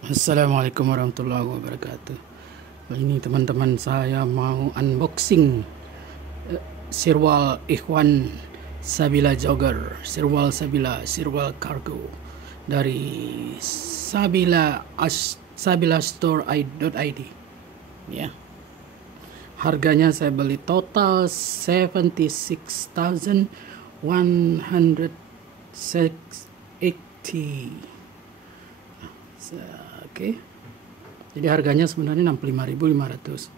Assalamualaikum warahmatullahi wabarakatuh. Ini teman-teman, saya mau unboxing Sirwal Ikhwan Sabila Jogger, Sirwal Sabila, Sirwal Cargo dari Sabila Store.id ya. Harganya saya beli total 76,180. Oke. Jadi harganya sebenarnya 65.500.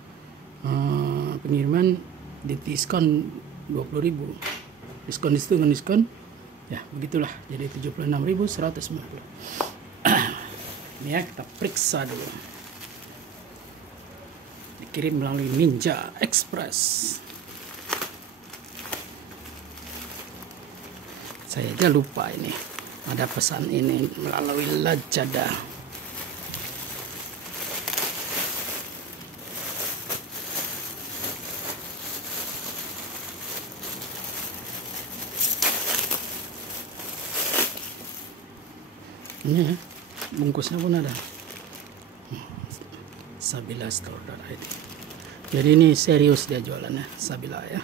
Pengiriman di diskon 20.000. Diskon. Ya, begitulah. Jadi 76.190. Ini ya, kita periksa dulu. Dikirim melalui Ninja Express. Saya aja lupa ini. Ada pesan ini melalui Lazada. Ini bungkusnya pun ada. Sabila Store.id. Jadi ini serius dia jualannya, Sabila ya.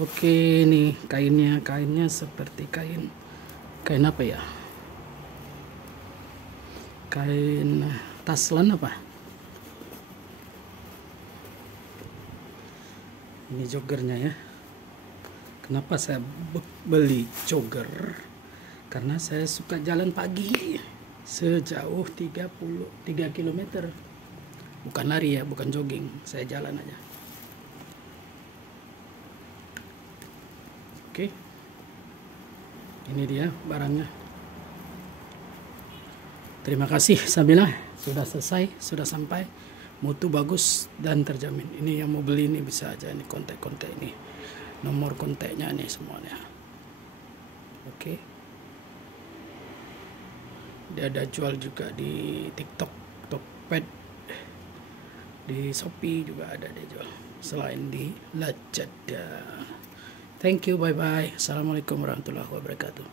Oke, nih kainnya seperti kain apa ya? Kain taslan apa? Ini joggernya ya. Kenapa saya beli jogger? Karena saya suka jalan pagi sejauh 33 km. Bukan lari ya, bukan jogging, saya jalan aja. Oke. Ini dia barangnya. Terima kasih Sabila, sudah selesai, sudah sampai. Mutu bagus dan terjamin. Ini yang mau beli ini bisa aja, ini kontak ini. Nomor kontaknya nih semuanya. Oke. Dia ada jual juga di TikTok, Tokped, di Shopee juga ada dia jual. Selain di Lazada. Thank you, bye bye. Assalamualaikum warahmatullahi wabarakatuh.